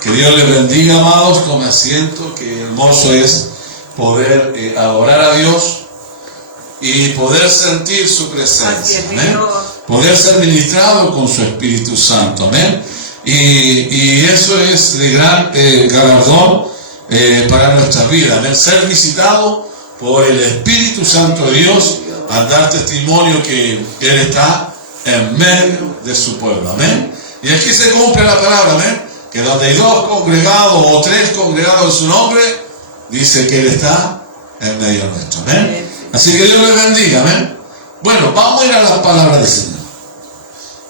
Que Dios les bendiga, amados, con asiento. Qué hermoso es poder adorar a Dios y poder sentir su presencia, amén. Poder ser ministrado con su Espíritu Santo, amén. Y eso es de gran galardón para nuestra vida, amén. Ser visitado por el Espíritu Santo de Dios al dar testimonio que Él está en medio de su pueblo, amén. Y aquí se cumple la palabra, amén, que donde hay dos congregados o tres congregados en su nombre, dice que Él está en medio nuestro, amén. Así que Dios les bendiga, amén. Bueno, vamos a ir a las palabras del Señor,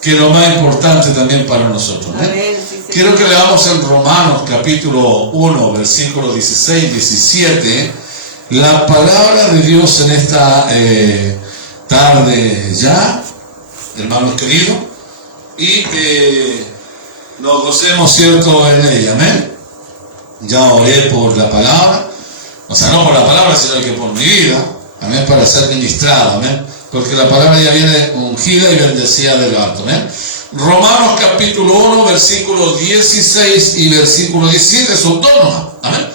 que es lo más importante también para nosotros, amén. Quiero que leamos en Romanos capítulo 1, versículos 16, 17, la palabra de Dios en esta tarde ya, hermanos queridos, y nos gocemos, cierto, en ella, amén. Ya oré por la palabra, o sea, no por la palabra, sino que por mi vida, amén, para ser ministrado, amén, porque la palabra ya viene ungida y bendecida del alto, amén. Romanos capítulo 1, versículo 16 y versículo 17, son dos nomás, amén.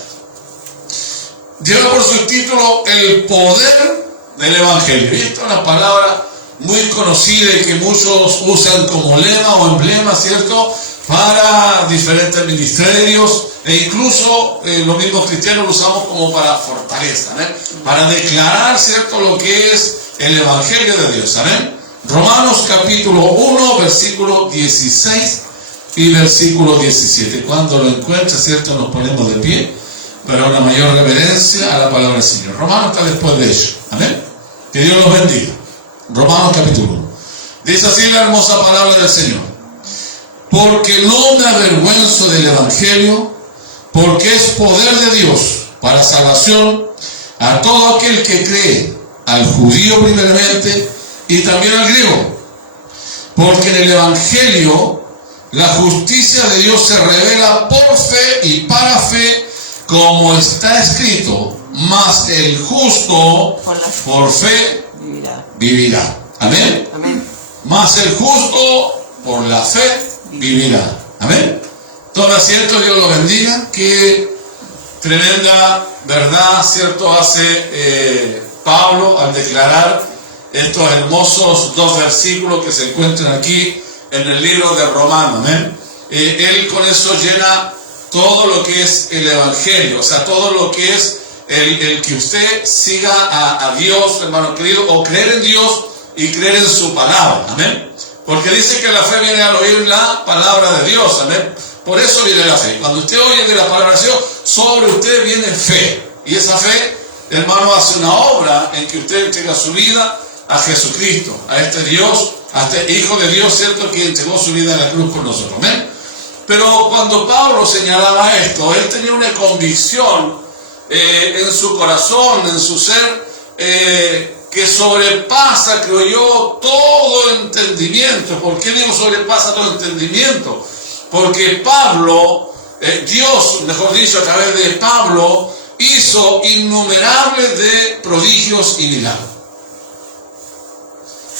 Lleva por su título el poder del Evangelio. Y esta es una palabra muy conocida y que muchos usan como lema o emblema, ¿cierto?, para diferentes ministerios, e incluso los mismos cristianos lo usamos como para fortaleza, ¿amén?, para declarar, ¿cierto?, lo que es el Evangelio de Dios, amén. Romanos capítulo 1, versículo 16 y versículo 17. Cuando lo encuentre, ¿cierto?, nos ponemos de pie para una mayor reverencia a la palabra del Señor. Romanos está después de ello, amén. Que Dios los bendiga. Romanos capítulo 1. Dice así la hermosa palabra del Señor: porque no me avergüenzo del Evangelio, porque es poder de Dios para salvación a todo aquel que cree, al judío primeramente y también al griego. Porque en el Evangelio la justicia de Dios se revela por fe y para fe, como está escrito: mas el justo por fe vivirá. Amén. Amén. Mas el justo por la fe vivirá. Amén. Todo asiento, Dios lo bendiga. Qué tremenda verdad, ¿cierto?, hace Pablo al declarar estos hermosos dos versículos que se encuentran aquí en el libro de Romanos. Amén. Él con eso llena todo lo que es el Evangelio, o sea, todo lo que es el que usted siga a Dios, hermano querido, o creer en Dios y creer en su palabra, amén. Porque dice que la fe viene al oír la palabra de Dios, amén. Por eso viene la fe. Cuando usted oye de la palabra de Dios, sobre usted viene fe. Y esa fe, hermano, hace una obra en que usted entrega su vida a Jesucristo, a este Dios, a este Hijo de Dios, ¿cierto?, que entregó su vida en la cruz por nosotros, amén. Pero cuando Pablo señalaba esto, él tenía una convicción en su corazón, en su ser, que sobrepasa, creo yo, todo entendimiento. ¿Por qué digo sobrepasa todo entendimiento? Porque Pablo, Dios, mejor dicho, a través de Pablo, hizo innumerables de prodigios y milagros.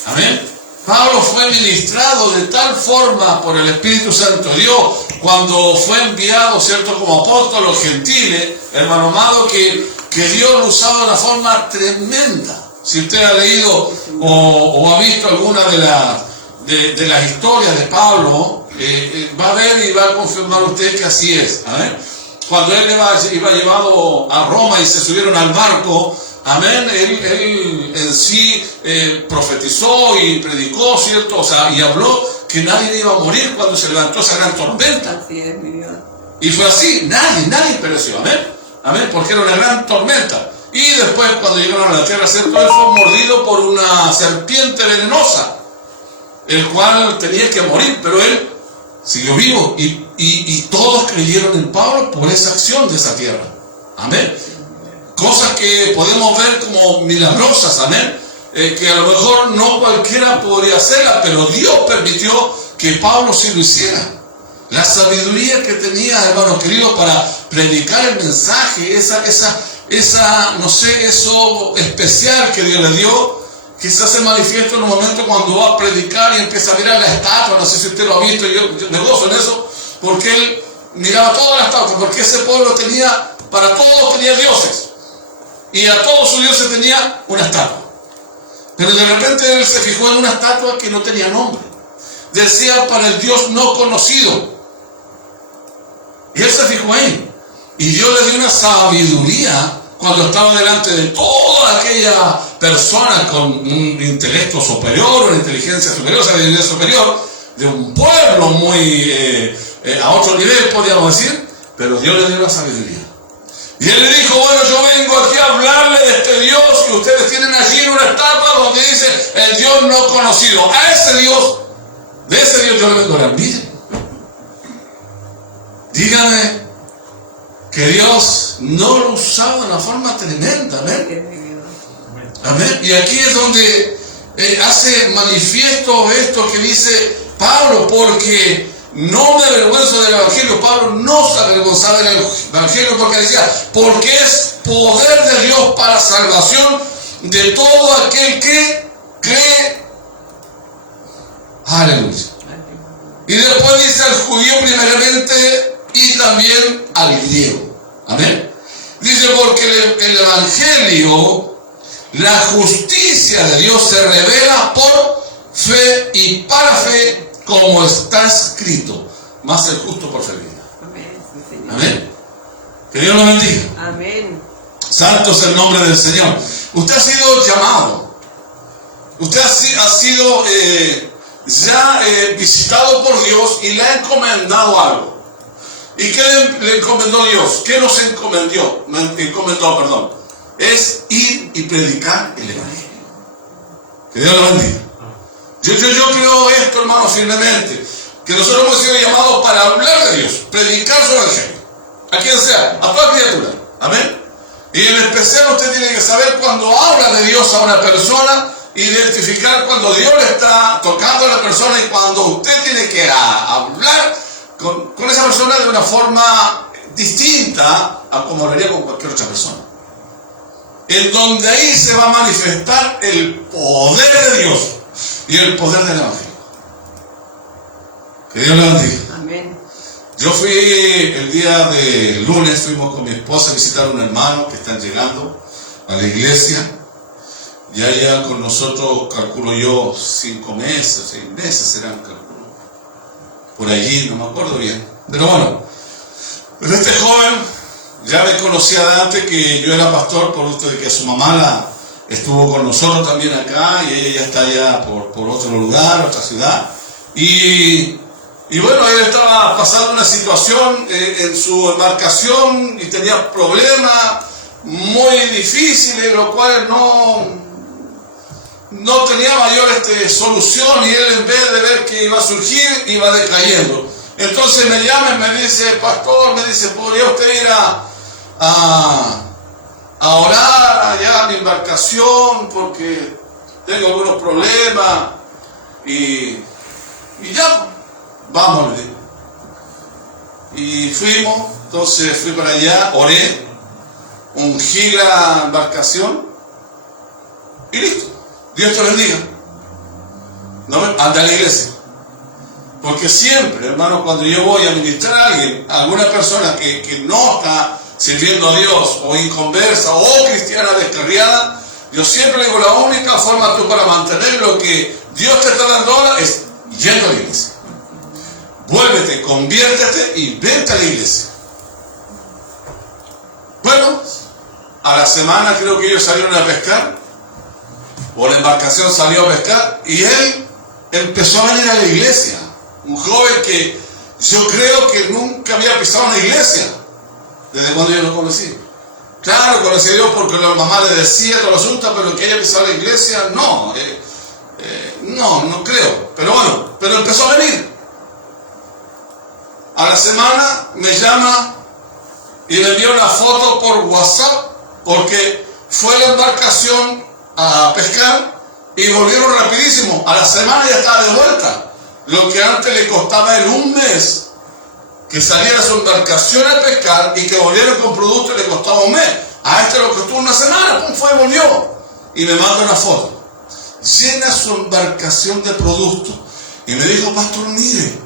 Amén. Pablo fue ministrado de tal forma por el Espíritu Santo de Dios cuando fue enviado, ¿cierto?, como apóstol a los gentiles, hermano amado, que Dios lo usaba de una forma tremenda. Si usted ha leído o ha visto alguna de las historias de Pablo, va a ver y va a confirmar usted que así es. Amén. Cuando él iba llevado a Roma y se subieron al barco, amén, él en sí profetizó y predicó, ¿cierto? O sea, y habló que nadie iba a morir cuando se levantó esa gran tormenta. Así es, mi Dios. Y fue así, nadie pereció, amén, amén, porque era una gran tormenta. Y después, cuando llegaron a la tierra, ¿cierto?, él fue mordido por una serpiente venenosa, el cual tenía que morir, pero él siguió vivo, y todos creyeron en Pablo por esa acción de esa tierra, amén. Cosas que podemos ver como milagrosas, amén, que a lo mejor no cualquiera podría hacerla, pero Dios permitió que Pablo sí lo hiciera. La sabiduría que tenía, hermanos queridos, para predicar el mensaje, esa, no sé, eso especial que Dios le dio, quizás se manifiesta en un momento cuando va a predicar y empieza a mirar la estatua. No sé si usted lo ha visto, yo me gozo en eso, porque él miraba todas las estatuas, porque ese pueblo tenía, para todos tenía dioses. Y a todos sus dioses tenía una estatua. Pero de repente él se fijó en una estatua que no tenía nombre. Decía para el Dios no conocido. Y él se fijó ahí. Y Dios le dio una sabiduría cuando estaba delante de toda aquella persona con un intelecto superior, una inteligencia superior, sabiduría superior, de un pueblo muy a otro nivel, podríamos decir, pero Dios le dio la sabiduría. Y él le dijo, bueno, yo vengo aquí a hablarle de este Dios que ustedes tienen allí en una estatua donde dice el Dios no conocido. A ese Dios, de ese Dios yo le vengo a hablar. Miren, dígame que Dios no lo usaba de una forma tremenda. Amén. Amén. Y aquí es donde hace manifiesto esto que dice Pablo, porque no me avergüenzo del Evangelio. Pablo no se avergonzaba del Evangelio porque decía, porque es poder de Dios para salvación de todo aquel que cree. Aleluya. Y después dice al judío primeramente y también al griego. Amén. Dice, porque el Evangelio, la justicia de Dios se revela por fe y para fe, como está escrito, más el justo por fe vivirá. Amén. Sí, amén. Que Dios lo bendiga. Amén. Santo es el nombre del Señor. Usted ha sido llamado. Usted ha sido visitado por Dios y le ha encomendado algo. ¿Y qué le encomendó Dios? ¿Qué nos encomendó? Es ir y predicar el Evangelio. Que Dios lo bendiga. Yo creo esto, hermano, firmemente, que nosotros hemos sido llamados para hablar de Dios, predicar su Evangelio, a quien sea, a toda criatura. Amén. Y en especial usted tiene que saber cuando habla de Dios a una persona, identificar cuando Dios le está tocando a la persona y cuando usted tiene que hablar con esa persona de una forma distinta a como hablaría con cualquier otra persona. En donde ahí se va a manifestar el poder de Dios y el poder del Evangelio. Que Dios lo bendiga. Amén. Yo fui el día de lunes, fuimos con mi esposa a visitar a un hermano que están llegando a la iglesia. Ya llegan con nosotros, calculo yo, 5 meses, 6 meses serán, calculo. Por allí, no me acuerdo bien. Pero bueno, pero este joven ya me conocía de antes que yo era pastor, por esto de que su mamá estuvo con nosotros también acá y ella ya está allá por otro lugar, otra ciudad. Y bueno, él estaba pasando una situación en su embarcación y tenía problemas muy difíciles, lo cual no tenía mayor solución, y él, en vez de ver que iba a surgir, iba decayendo. Entonces me llama y me dice, pastor, ¿podría usted ir a orar allá a mi embarcación porque tengo algunos problemas? Y ya, vamos, le digo. Y fuimos, entonces fui para allá, oré, ungí la embarcación y listo. Dios te bendiga. No anda a la iglesia. Porque siempre, hermano, cuando yo voy a ministrar a alguien, a alguna persona que no está sirviendo a Dios, o inconversa, o cristiana descarriada, yo siempre le digo, la única forma tú para mantener lo que Dios te está dando ahora es yendo a la iglesia. Vuélvete, conviértete y vente a la iglesia. Bueno, a la semana creo que ellos salieron a pescar, o la embarcación salió a pescar, y él empezó a venir a la iglesia. Un joven que yo creo que nunca había pisado una iglesia desde cuando yo lo conocí. Claro, conocí a Dios porque la mamá le decía todo el asunto, pero que haya pisado la iglesia, no. No creo. Pero bueno, pero empezó a venir. A la semana me llama y me envió una foto por WhatsApp porque fue la embarcación a pescar y volvieron rapidísimo. A la semana ya estaba de vuelta. Lo que antes le costaba en un mes que saliera su embarcación a pescar y que volviera con productos, le costaba un mes. A este lo costó una semana, fue y volvió. Y me manda una foto. Llena su embarcación de productos. Y me dijo, pastor, mire,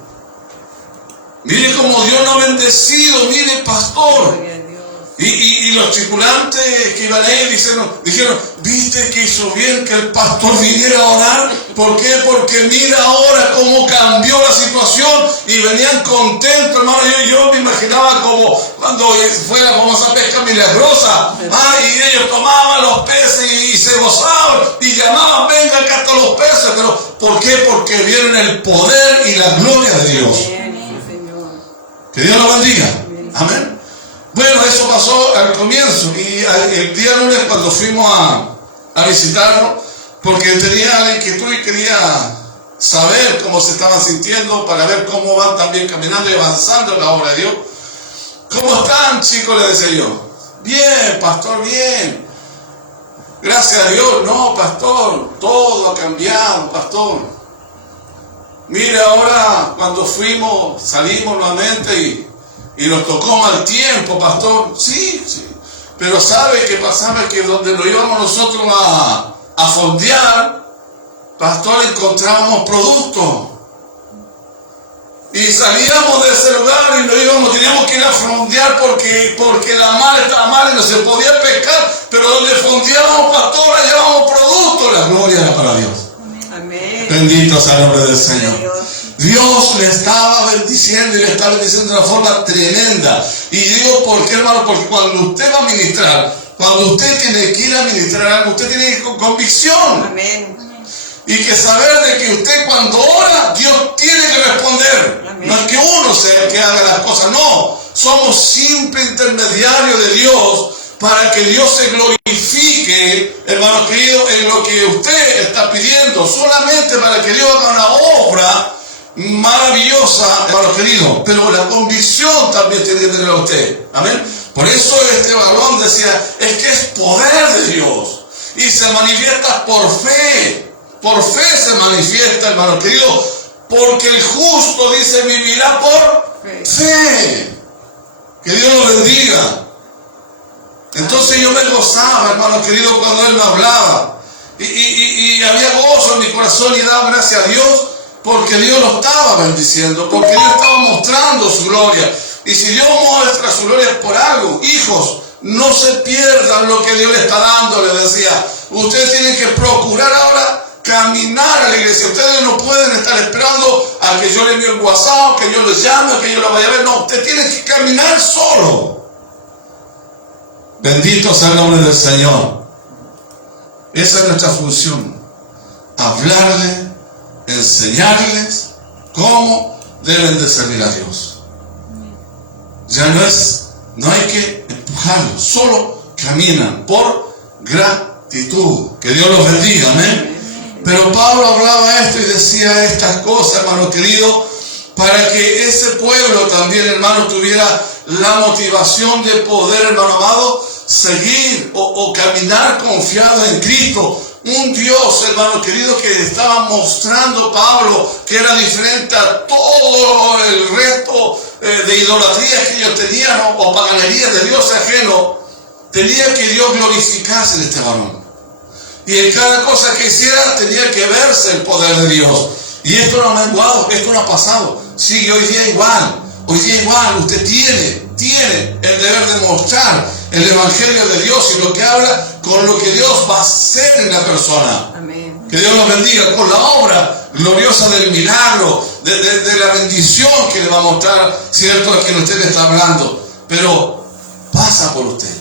Mire cómo Dios lo ha bendecido, mire, pastor. Y los tripulantes que iban ahí dijeron, ¿viste que hizo bien que el pastor viniera a orar? ¿Por qué? Porque mira ahora cómo cambió la situación y venían contentos, hermano. Yo me imaginaba como cuando fue la famosa pesca milagrosa. Y ellos tomaban los peces y se gozaban y llamaban, venga acá hasta los peces. Pero ¿por qué? Porque vieron el poder y la gloria de Dios. Que Dios lo bendiga. Amén. Bueno, eso pasó al comienzo y el día lunes cuando fuimos a visitarlo, porque tenía la inquietud y quería saber cómo se estaban sintiendo para ver cómo van también caminando y avanzando en la obra de Dios. ¿Cómo están, chicos? Le decía yo. Bien, pastor, bien. Gracias a Dios. No, pastor, todo ha cambiado, pastor. Mire, ahora cuando salimos nuevamente y nos tocó mal tiempo, pastor. Sí. Pero ¿sabe qué pasaba? Que donde lo íbamos nosotros a fondear, pastor, encontrábamos productos. Y salíamos de ese lugar y teníamos que ir a fondear porque la mar estaba mal y no se podía pescar. Pero donde fondeábamos, pastor, llevábamos productos. La gloria era para Dios. Amén. Bendito sea el nombre del Señor. Dios le estaba bendiciendo y le está bendiciendo de una forma tremenda. Y digo, ¿por qué, hermano? Porque cuando usted va a ministrar, cuando usted tiene que ir a ministrar algo, usted tiene que ir con convicción. Amén. Y que saber de que usted cuando ora, Dios tiene que responder. Amén. No es que uno sea el que haga las cosas, no. Somos simple intermediarios de Dios para que Dios se glorifique, hermano querido, en lo que usted está pidiendo. Solamente para que Dios haga una obra maravillosa, hermano querido, pero la convicción también tiene que tener a usted. Amén. Por eso este varón decía, es que es poder de Dios y se manifiesta por fe. Por fe se manifiesta, hermano querido, porque el justo, dice, vivirá por fe. Que Dios lo bendiga. Entonces yo me gozaba, hermano querido, cuando él me hablaba y había gozo en mi corazón y daba gracias a Dios porque Dios lo estaba bendiciendo, porque Dios estaba mostrando su gloria. Y si Dios muestra su gloria es por algo. Hijos, no se pierdan lo que Dios le está dando, le decía. Ustedes tienen que procurar ahora caminar a la iglesia. Ustedes no pueden estar esperando a que yo le envíe el WhatsApp, que yo les llame, que yo lo vaya a ver. No, usted tiene que caminar solo. Bendito sea el nombre del Señor. Esa es nuestra función. Hablarle, enseñarles cómo deben de servir a Dios. Ya no hay que empujarlos, solo caminan por gratitud. Que Dios los bendiga, amén. Pero Pablo hablaba esto y decía estas cosas, hermano querido, para que ese pueblo también, hermano, tuviera la motivación de poder, hermano amado, seguir o caminar confiado en Cristo. Un Dios, hermano querido, que estaba mostrando Pablo que era diferente a todo el resto de idolatrías que ellos tenían o paganerías de Dios ajeno. Tenía que Dios glorificarse en este varón. Y en cada cosa que hiciera tenía que verse el poder de Dios. Y esto no ha menguado, esto no ha pasado. Sigue hoy día igual. Hoy día igual, usted tiene el deber de mostrar el Evangelio de Dios y lo que habla con lo que Dios va a hacer en la persona. Amén. Que Dios los bendiga con la obra gloriosa del milagro, de la bendición que le va a mostrar, cierto, a quien usted le está hablando. Pero pasa por usted.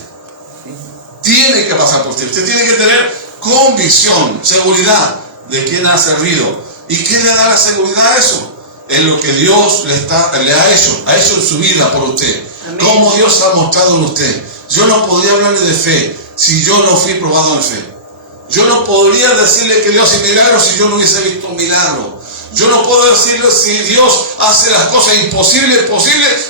Tiene que pasar por usted. Usted tiene que tener convicción, seguridad de quién ha servido. ¿Y qué le da la seguridad a eso? En lo que Dios le ha hecho en su vida por usted. Amén. Cómo Dios ha mostrado en usted. Yo no podría hablarle de fe si yo no fui probado en fe. Yo no podría decirle que Dios hace milagros si yo no hubiese visto un milagro. Yo no puedo decirle si Dios hace las cosas imposibles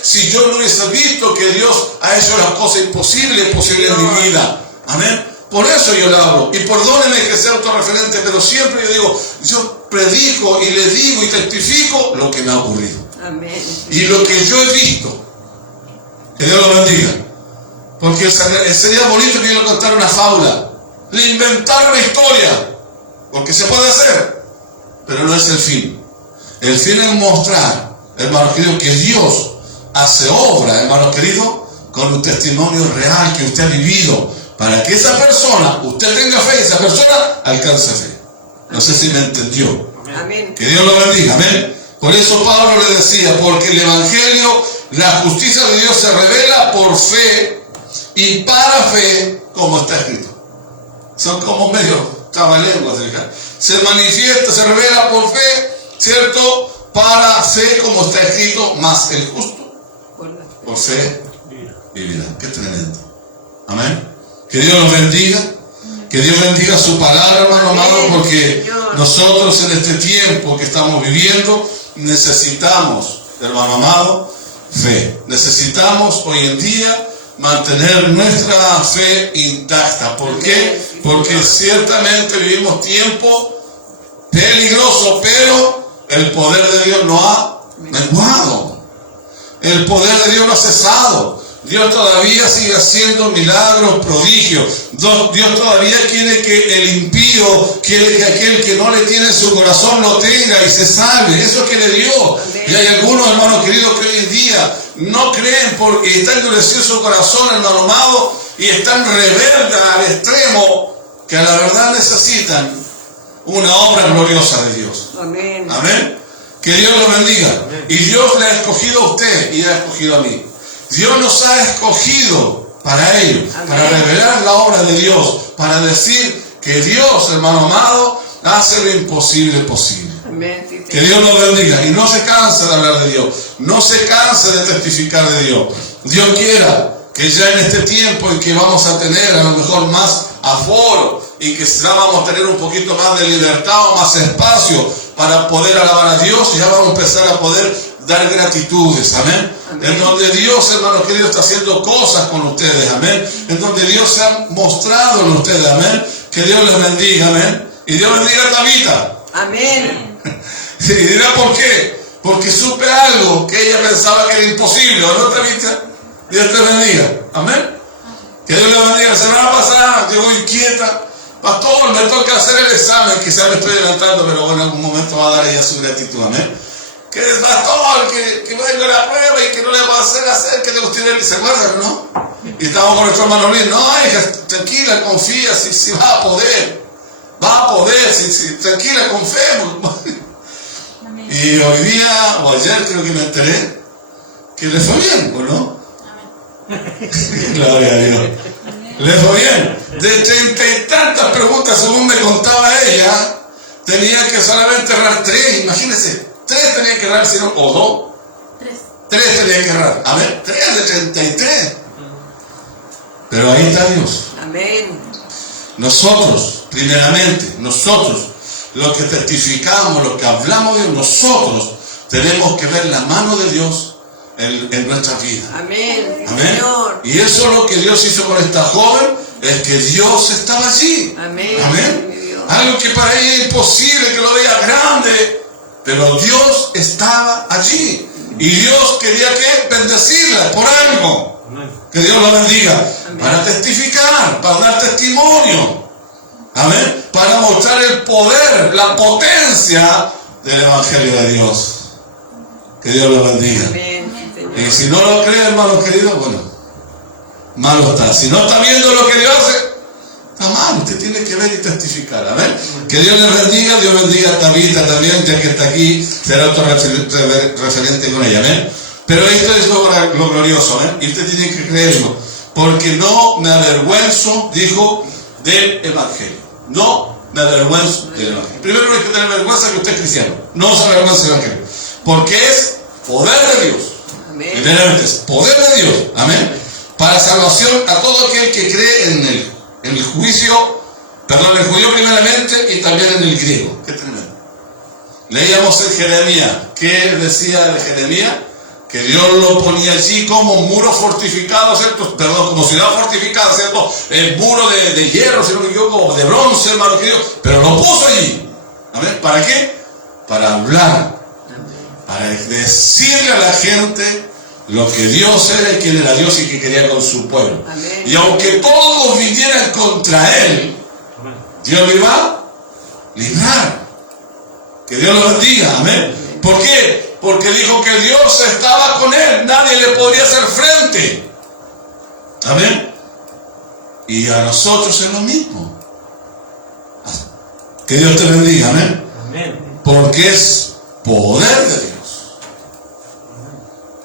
si yo no hubiese visto que Dios ha hecho las cosas imposibles en mi vida. Amén. Por eso yo le hablo. Y perdóneme que sea autorreferente, pero siempre yo digo, yo predico y le digo y testifico lo que me ha ocurrido. Amén. Y lo que yo he visto. Que Dios lo bendiga. Porque sería bonito que yo le contara una fábula. Le inventara una historia. Porque se puede hacer. Pero no es el fin. El fin es mostrar hermano querido, que Dios hace obra, hermano querido, con un testimonio real que usted ha vivido, para que esa persona, usted tenga fe y esa persona alcance fe. No sé si me entendió. Amén. Que Dios lo bendiga, amén. Por eso Pablo le decía, porque el Evangelio, la justicia de Dios se revela por fe y para fe, como está escrito. Son como medio trabalenguas, se manifiesta, se revela por fe, ¿cierto? Para fe, como está escrito, más el justo por fe vivirá. Qué tremendo. Amén. Que Dios los bendiga. Que Dios bendiga su palabra, hermano amado, porque nosotros en este tiempo que estamos viviendo necesitamos, hermano amado, fe. Necesitamos hoy en día mantener nuestra fe intacta. ¿Por qué? Porque ciertamente vivimos tiempo peligroso, pero el poder de Dios no ha menguado. El poder de Dios no ha cesado. Dios todavía sigue haciendo milagros, prodigios. Dios todavía quiere que el impío, quiere que aquel que no le tiene en su corazón lo tenga y se salve. Eso quiere Dios. Y hay algunos hermanos queridos que hoy en día no creen porque está endurecido su corazón, hermano amado, y están rebeldes al extremo que a la verdad necesitan una obra gloriosa de Dios. Amén. Amén. Que Dios lo bendiga. Amén. Y Dios le ha escogido a usted y le ha escogido a mí. Dios nos ha escogido para ello, amén, para revelar la obra de Dios, para decir que Dios, hermano amado, hace lo imposible posible. Amén, sí, que Dios nos bendiga y no se canse de hablar de Dios, no se canse de testificar de Dios. Dios quiera que ya en este tiempo en que vamos a tener a lo mejor más aforo y que ya vamos a tener un poquito más de libertad o más espacio para poder alabar a Dios, ya vamos a empezar a poder dar gratitudes, amén. Amén. En donde Dios, hermanos queridos, está haciendo cosas con ustedes, amén. En donde Dios se ha mostrado en ustedes, amén. Que Dios les bendiga, amén. Y Dios bendiga a Tabita. Amén. Y dirá por qué. Porque supe algo que ella pensaba que era imposible, ¿o no, Tabita? Dios te bendiga, amén. Que Dios le bendiga. La semana pasada llegó inquieta. Pastor, me toca hacer el examen, quizás me estoy adelantando, pero bueno, en algún momento va a dar ella su gratitud, amén. Que el pastor, que venga a la prueba y que no le va a hacer, que Dios tiene, ¿se acuerdan, no? Y estamos con nuestro hermano Luis, no, hija, tranquila, confía, si va a poder, tranquila, confiemos. Y hoy día, o ayer creo que me enteré, que le fue bien, ¿o no? Gloria a Dios. Le fue bien. De 30 y tantas preguntas, según me contaba ella, tenía que solamente errar 3, imagínense. 3 tenía que errar, sino, o 2. 3 tenía que errar. Amén. 3 de 33. Pero ahí está Dios. Amén. Nosotros, primeramente, nosotros, los que testificamos, los que hablamos de Dios, nosotros tenemos que ver la mano de Dios en nuestra vida. Amén. Amén. Señor. Y eso es lo que Dios hizo con esta joven, es que Dios estaba allí. Amén. Amén. Algo que para ella era imposible, que lo veía grande. Pero Dios estaba allí. Y Dios quería que bendecirla por algo. Amén. Que Dios la bendiga. Amén. Para testificar, para dar testimonio. Amén. Para mostrar el poder, la potencia del Evangelio de Dios. Que Dios lo bendiga. Amén. Y si no lo cree, hermano querido, bueno, malo está. Si no está viendo lo que Dios hace, está mal. Usted tiene que ver y testificar. Amén. Que Dios le bendiga. Dios bendiga a Tabita también, ya que está aquí, será otro referente con ella. Amén. Pero esto es lo glorioso. Amén. Y usted tiene que creerlo. Porque no me avergüenzo, dijo, del Evangelio. No me avergüenzo del Evangelio. Primero no hay que tener vergüenza que usted es cristiano. No se avergüenza del Evangelio. Porque es poder de Dios. Amén. Primeramente es poder de Dios. Amén. Para salvación a todo aquel que cree en el juicio, perdón, el judío primeramente y también en el griego. Qué tremendo. Leíamos en Jeremías. ¿Qué decía de Jeremías? Que Dios lo ponía allí como muro fortificado, ¿cierto? Perdón, como ciudad fortificada, ¿cierto? El muro de hierro, si no me equivoco, de bronce, hermano querido, pero lo puso allí. ¿Amén? ¿Para qué? Para hablar. Para decirle a la gente lo que Dios era y quién era Dios y que quería con su pueblo. Amén. Y aunque todos vinieran contra él, Dios lo iba a librar. Que Dios lo bendiga. Amén. ¿Por qué? porque dijo que Dios estaba con él, nadie le podría hacer frente. Amén. Y a nosotros es lo mismo. Que Dios te bendiga, amén. Amén. Porque es poder de Dios.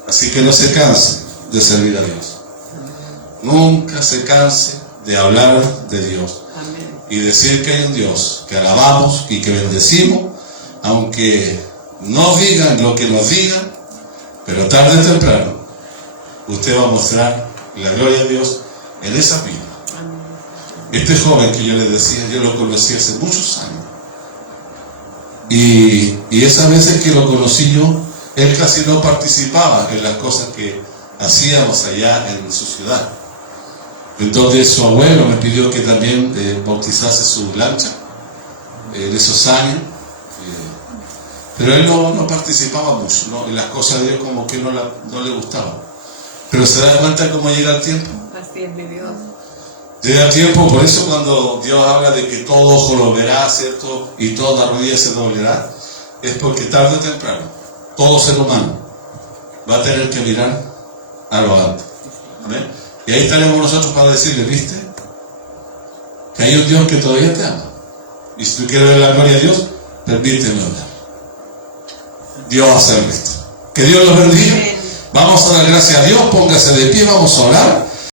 Así que no se canse de servir a Dios. Nunca se canse de hablar de Dios. Amén. Y decir que hay un Dios que alabamos y que bendecimos, aunque no digan lo que nos digan, pero tarde o temprano usted va a mostrar la gloria de Dios en esa vida. Este joven que yo les decía, yo lo conocí hace muchos años. Y esas veces que lo conocí yo, él casi no participaba en las cosas que hacíamos allá en su ciudad. Entonces su abuelo me pidió que también bautizase su lancha en esos años. Pero él no participaba mucho, ¿no? En las cosas de Dios como que no le gustaban. Pero se da cuenta cómo llega el tiempo. Así es mi Dios. Llega el tiempo, por eso cuando Dios habla de que todo ojo lo verá, ¿cierto? Y toda rodilla se doblará, es porque tarde o temprano, todo ser humano va a tener que mirar a lo alto. ¿Amén? Y ahí estaremos nosotros para decirle, ¿viste? Que hay un Dios que todavía te ama. Y si tú quieres ver la gloria de Dios, permíteme hablar. Dios va a hacer esto. Que Dios los bendiga. Vamos a dar gracias a Dios, póngase de pie, vamos a orar.